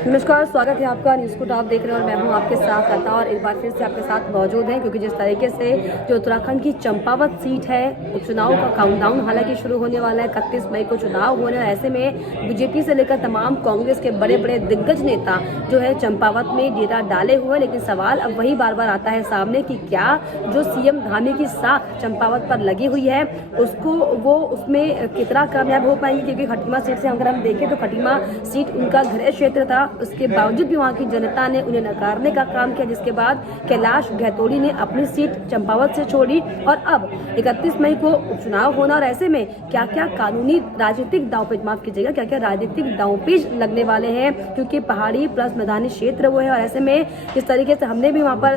नमस्कार, स्वागत है आपका न्यूज़ को आप देख रहे हैं और मैं हूं आपके साथ लता और एक बार फिर से आपके साथ मौजूद हैं क्योंकि जिस तरीके से जो उत्तराखंड की चंपावत सीट है उपचुनाव का काउंटडाउन हालांकि शुरू होने वाला है। 31 मई को चुनाव होने और ऐसे में बीजेपी से लेकर तमाम कांग्रेस के बड़े बड़े दिग्गज नेता जो है चंपावत में डेरा डाले हुए। लेकिन सवाल अब वही बार बार आता है सामने कि क्या जो सीएम धामी की साख चंपावत पर लगी हुई है उसको वो उसमें कितना कामयाब हो पाएंगे, क्योंकि खटीमा सीट से अगर हम देखें तो खटीमा सीट उनका गृह क्षेत्र था। उसके बावजूद भी वहां की जनता ने उन्हें नकारने का काम किया, जिसके बाद कैलाश गहतोड़ी ने अपनी सीट चंपावत से छोड़ी और अब 31 मई को उपचुनाव होना और ऐसे में क्या क्या कानूनी राजनीतिक दांवपेच माफ कीजिएगा क्या क्या राजनीतिक दांवपेच लगने वाले हैं, क्योंकि पहाड़ी प्लस मैदानी क्षेत्र वो है। और ऐसे में जिस तरीके से हमने भी वहाँ पर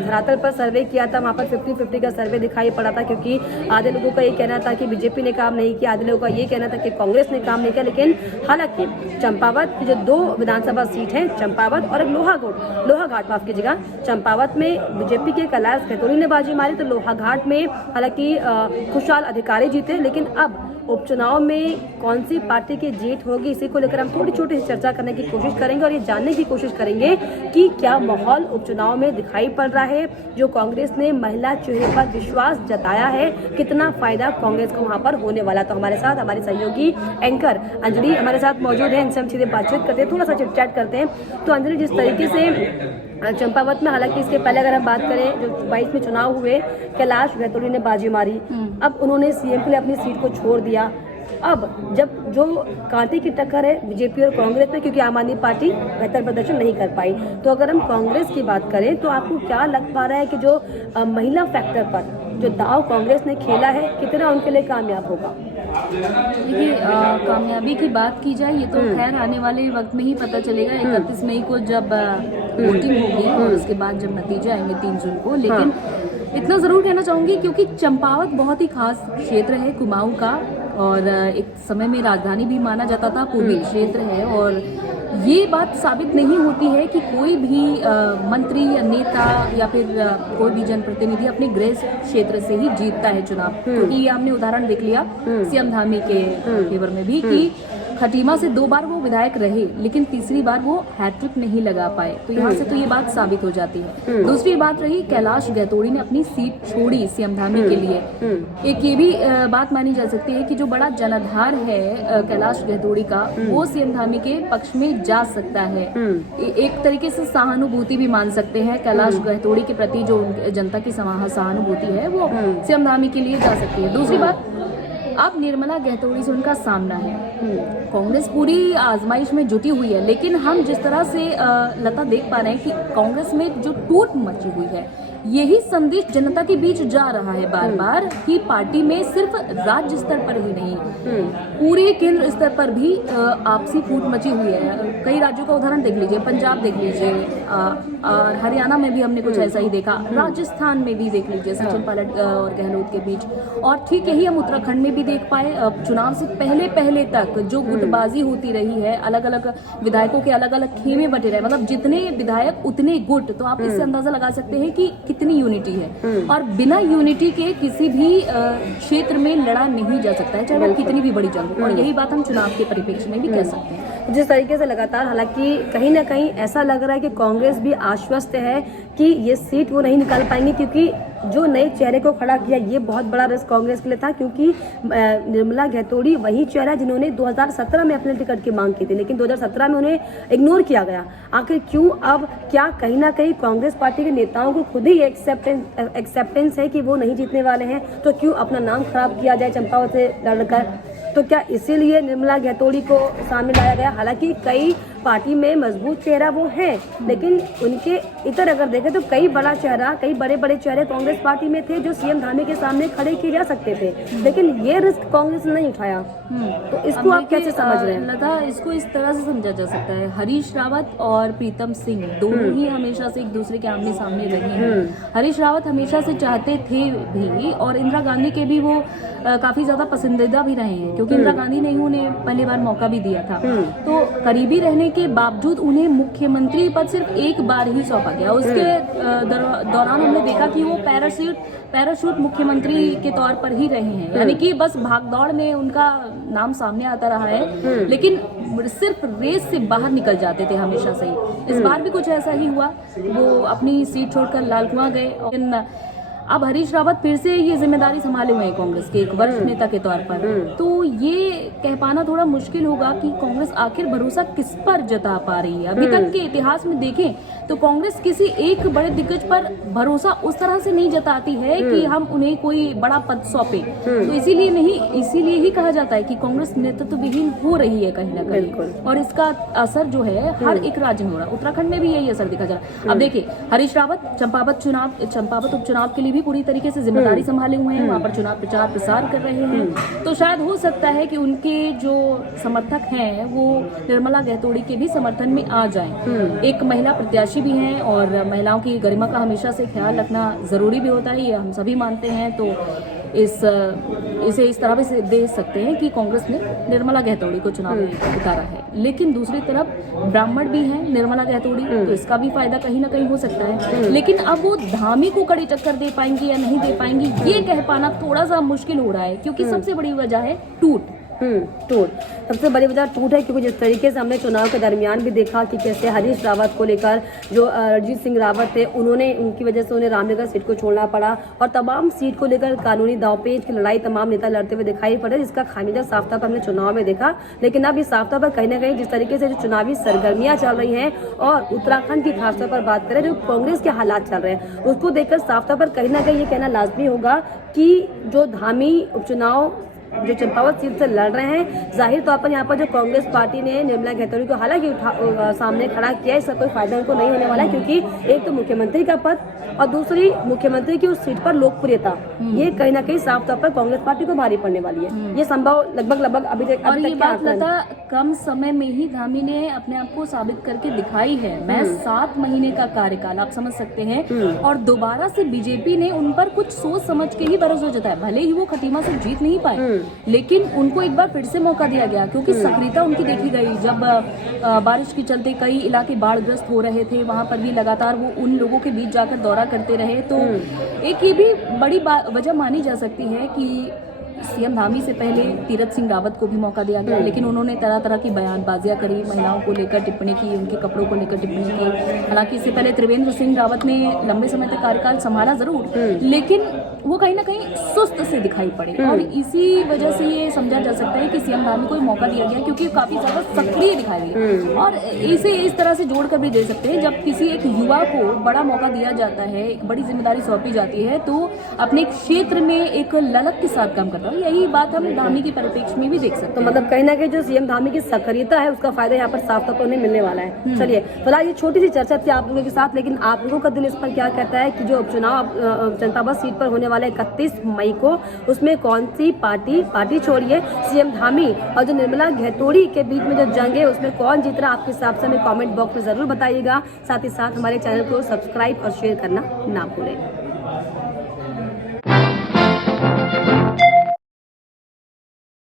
धरातल पर सर्वे किया था, वहाँ पर 50-50 का सर्वे दिखाई पड़ा था, क्योंकि आधे लोगों का ये कहना था कि बीजेपी ने काम नहीं किया, आधे लोगों का ये कहना था कि कांग्रेस ने काम नहीं किया। लेकिन हालांकि चंपावत की जो दो विधानसभा सीट है चंपावत और एक लोहाघाट माफ कीजिएगा, चंपावत में बीजेपी के कैलाश गहतोड़ी ने बाजी मारी तो लोहाघाट में हालांकि खुशहाल अधिकारी जीते। लेकिन अब उपचुनाव में कौन सी पार्टी की जीत होगी इसी को लेकर हम थोड़ी छोटी सी चर्चा करने की कोशिश करेंगे और ये जानने की कोशिश करेंगे कि क्या माहौल उपचुनाव में दिखाई पड़ रहा है। जो कांग्रेस ने महिला चेहरे पर विश्वास जताया है, कितना फायदा कांग्रेस को वहां पर होने वाला। तो हमारे साथ हमारी सहयोगी एंकर अंजलि हमारे साथ मौजूद है, इनसे हम सीधे बातचीत करते हैं, थोड़ा सा चिट-चैट करते हैं। तो अंजलि, जिस तरीके से चंपावत में हालांकि इसके पहले अगर हम बात करें जो 22 में चुनाव हुए कैलाश गहतोड़ी ने बाजी मारी, अब उन्होंने सीएम के लिए अपनी सीट को छोड़ दिया। अब जब जो कांटे की टक्कर है बीजेपी और कांग्रेस में, क्योंकि आम आदमी पार्टी बेहतर प्रदर्शन नहीं कर पाई, तो अगर हम कांग्रेस की बात करें तो आपको क्या लग पा रहा है कि जो महिला फैक्टर पर जो दाव कांग्रेस ने खेला है कितना उनके लिए कामयाब होगा? देखिए, कामयाबी की बात की जाए ये तो खैर आने वाले वक्त में ही पता चलेगा। 31 मई को जब वोटिंग होगी और उसके बाद जब नतीजे आएंगे 3 जून को। लेकिन इतना ज़रूर कहना चाहूँगी क्योंकि चंपावत बहुत ही खास क्षेत्र है कुमाऊं का और एक समय में राजधानी भी माना जाता था, पूर्वी क्षेत्र है। और ये बात साबित नहीं होती है कि कोई भी मंत्री या नेता या फिर कोई भी जनप्रतिनिधि अपने गृह क्षेत्र से ही जीतता है चुनाव, क्योंकि ये हमने उदाहरण देख लिया सीएम धामी के फेवर में भी कि खटीमा से 2 बार वो विधायक रहे लेकिन तीसरी बार वो हैट्रिक नहीं लगा पाए। तो यहाँ से तो ये बात साबित हो जाती है। दूसरी बात रही कैलाश गहतोड़ी ने अपनी सीट छोड़ी सीएम धामी के लिए। एक ये भी बात मानी जा सकती है कि जो बड़ा जनाधार है कैलाश गहतोड़ी का वो सीएम धामी के पक्ष में जा सकता है। एक तरीके से सहानुभूति भी मान सकते हैं कैलाश गहतोड़ी के प्रति, जो जनता की सहानुभूति है वो सीएम धामी के लिए जा सकती है। दूसरी बात, अब निर्मला गहतोड़ी से उनका सामना है। कांग्रेस पूरी आजमाइश में जुटी हुई है, लेकिन हम जिस तरह से लता देख पा रहे हैं कि कांग्रेस में जो टूट मची हुई है, यही संदेश जनता के बीच जा रहा है बार बार कि पार्टी में सिर्फ राज्य स्तर पर ही नहीं पूरे केंद्र स्तर पर भी आपसी फूट मची हुई है। कई राज्यों का उदाहरण देख लीजिए, पंजाब देख लीजिए, और हरियाणा में भी हमने कुछ ऐसा ही देखा, राजस्थान में भी देख लीजिए सचिन पायलट और गहलोत के बीच। और ठीक यही हम उत्तराखंड में भी देख पाए। चुनाव से पहले तक जो गुटबाजी होती रही है, अलग अलग विधायकों के अलग अलग खेमे बटे रहे, मतलब जितने विधायक उतने गुट। तो आप इससे अंदाजा लगा सकते हैं कि कितनी यूनिटी है। और बिना यूनिटी के किसी भी क्षेत्र में लड़ा नहीं जा सकता है, चाहे वो कितनी भी बड़ी जंग हो। और यही बात हम चुनाव के परिप्रेक्ष्य में भी कह सकते हैं। जिस तरीके से लगातार हालांकि कहीं ना कहीं ऐसा लग रहा है कि कांग्रेस भी आश्वस्त है कि ये सीट वो नहीं निकाल पाएंगे, क्योंकि जो नए चेहरे को खड़ा किया ये बहुत बड़ा रिस्क कांग्रेस के लिए था, क्योंकि निर्मला गहतोड़ी वही चेहरा जिन्होंने 2017 में अपने टिकट की मांग की थी, लेकिन 2017 में उन्हें इग्नोर किया गया। आखिर क्यों? अब क्या कहीं ना कहीं कांग्रेस पार्टी के नेताओं को खुद ही एक्सेप्टेंस है कि वो नहीं जीतने वाले हैं, तो क्यों अपना नाम खराब किया जाए चंपावत से लड़कर? तो क्या इसीलिए निर्मला गहतोड़ी को सामने लाया गया? हालांकि कई पार्टी में मजबूत चेहरा वो है, लेकिन उनके इधर अगर देखें तो कई बड़े बड़े चेहरे कांग्रेस पार्टी में थे जो सीएम धामी के सामने खड़े किए जा सकते थे, लेकिन ये रिस्क कांग्रेस ने नहीं उठाया। तो इसको आप कैसे समझ रहे हैं? लता, इसको इस तरह से समझा जा सकता है, हरीश रावत और प्रीतम सिंह दोनों ही हमेशा से एक दूसरे के आमने सामने रहे हैं। हरीश रावत हमेशा से चाहते थे भी, और इंदिरा गांधी के भी वो काफी ज्यादा पसंदीदा भी रहे हैं, क्योंकि इंदिरा गांधी ने उन्हें पहली बार मौका भी दिया था। तो करीबी रहने होने के बावजूद उन्हें मुख्यमंत्री पद सिर्फ एक बार ही सौंपा गया। उसके दौरान हमने देखा कि वो पैराशूट मुख्यमंत्री के तौर पर ही रहे हैं, यानी कि बस भागदौड़ में उनका नाम सामने आता रहा है, लेकिन सिर्फ रेस से बाहर निकल जाते थे हमेशा से ही। इस बार भी कुछ ऐसा ही हुआ, वो अपनी सीट छोड़कर लाल कुआं गए। और अब हरीश रावत फिर से ये जिम्मेदारी संभाले हुए हैं कांग्रेस के एक वरिष्ठ नेता के तौर पर, तो ये कह पाना थोड़ा मुश्किल होगा कि कांग्रेस आखिर भरोसा किस पर जता पा रही है। अभी तक के इतिहास में देखें तो कांग्रेस किसी एक बड़े दिग्गज पर भरोसा उस तरह से नहीं जताती है कि हम उन्हें कोई बड़ा पद सौंपे। तो इसीलिए ही कहा जाता है कि कांग्रेस नेतृत्व विहीन हो रही है कहीं ना कहीं, और इसका असर जो है हर एक राज्य में हो रहा है। उत्तराखंड में भी यही असर दिखा जा रहा है। अब देखिए, हरीश रावत चंपावत उपचुनाव के लिए भी पूरी तरीके से जिम्मेदारी संभाले हुए हैं, वहां पर चुनाव प्रचार प्रसार कर रहे हैं। तो शायद हो सकता है कि उनके जो समर्थक हैं वो निर्मला गहतोड़ी के भी समर्थन में आ जाएं। एक महिला प्रत्याशी भी हैं और महिलाओं की गरिमा का हमेशा से ख्याल रखना जरूरी भी होता है, ये हम सभी मानते हैं। तो इसे इस तरह से देख सकते हैं कि कांग्रेस ने निर्मला गहतोड़ी को चुनाव में उतारा है, लेकिन दूसरी तरफ ब्राह्मण भी हैं निर्मला गहतोड़ी, तो इसका भी फायदा कहीं ना कहीं हो सकता है। लेकिन अब वो धामी को कड़ी टक्कर दे पाएंगी या नहीं दे पाएंगी, ये कह पाना थोड़ा सा मुश्किल हो रहा है, क्योंकि सबसे बड़ी वजह है टूट। सबसे बड़ी वजह टूट है, क्योंकि जिस तरीके से हमने चुनाव के दरमियान भी देखा कि कैसे हरीश रावत को लेकर जो रणजीत सिंह रावत थे, उनकी वजह से उन्हें रामनगर सीट को छोड़ना पड़ा, और तमाम सीट को लेकर कानूनी दांवपेच की लड़ाई तमाम नेता लड़ते हुए दिखाई पड़े, जिसका खामियाजा साफ तौर पर हमने चुनाव में देखा। लेकिन अब इस साफ तौर पर कहीं ना कहीं जिस तरीके से जो चुनावी सरगर्मियां चल रही हैं, और उत्तराखंड की खासतौर पर बात करें जो कांग्रेस के हालात चल रहे हैं, उसको देखकर साफ तौर पर कहीं ना कहीं ये कहना लाजमी होगा कि जो धामी उपचुनाव जो चंपावत सीट से लड़ रहे हैं, जाहिर तौर पर यहाँ पर जो कांग्रेस पार्टी ने निर्मला गहतोड़ी को हालांकि सामने खड़ा किया, इसका कोई फायदा उनको नहीं होने वाला है, क्योंकि एक तो मुख्यमंत्री का पद और दूसरी मुख्यमंत्री की उस सीट पर लोकप्रियता, ये कहीं ना कहीं साफ तौर पर कांग्रेस पार्टी को भारी पड़ने वाली है। ये संभव लगभग अभी तक और ये बात लता कम समय में ही धामी ने अपने आप को साबित करके दिखाई है। मैं 7 महीने का कार्यकाल, आप समझ सकते हैं, और दोबारा से बीजेपी ने उन पर कुछ सोच समझ के ही भरोसा जताया। भले ही वो खटीमा से जीत नहीं पाए, लेकिन उनको एक बार फिर से मौका दिया गया, क्योंकि सक्रियता उनकी देखी गई। जब बारिश के चलते कई इलाके बाढ़ग्रस्त हो रहे थे, वहां पर भी लगातार वो उन लोगों के बीच जाकर दौरा करते रहे। तो एक ये भी बड़ी वजह मानी जा सकती है कि सीएम धामी से पहले तीरथ सिंह रावत को भी मौका दिया गया, लेकिन उन्होंने तरह तरह की बयानबाजियां करी, महिलाओं को लेकर टिप्पणी की, उनके कपड़ों को लेकर टिप्पणी की। हालांकि इससे पहले त्रिवेंद्र सिंह रावत ने लंबे समय तक कार्यकाल संभाला जरूर, लेकिन वो कहीं ना कहीं सुस्त से दिखाई पड़े, और इसी वजह से ये समझा जा सकता है कि सीएम धामी को मौका दिया गया, क्योंकि काफी ज्यादा सक्रिय दिखाई दी। और इसे इस तरह से जोड़कर भी दे सकते हैं, जब किसी एक युवा को बड़ा मौका दिया जाता है, बड़ी जिम्मेदारी सौंपी जाती है, तो अपने क्षेत्र में एक ललक के साथ काम करता है। यही बात हम धामी के परिप्रेक्ष्य में भी देख सकते हैं। तो मतलब कहीं ना कहीं जो सीएम धामी की सक्रियता है, उसका फायदा यहाँ पर साफ तौर पर उन्हें मिलने वाला है। चलिए, फिलहाल ये छोटी सी चर्चा थी आप लोगों के साथ, लेकिन आप लोगों का दिल इस पर क्या कहता है कि जो उपचुनाव चंपावत सीट पर होने वाला है 31 मई को, उसमें कौन सी पार्टी छोड़िए सीएम धामी और जो निर्मला गहतोड़ी के बीच में जो जंग है, उसमें कौन जीत रहा, आपके हिसाब से हमें कमेंट बॉक्स में जरूर बताइएगा। साथ ही साथ हमारे चैनल को सब्सक्राइब और शेयर करना ना भूलें।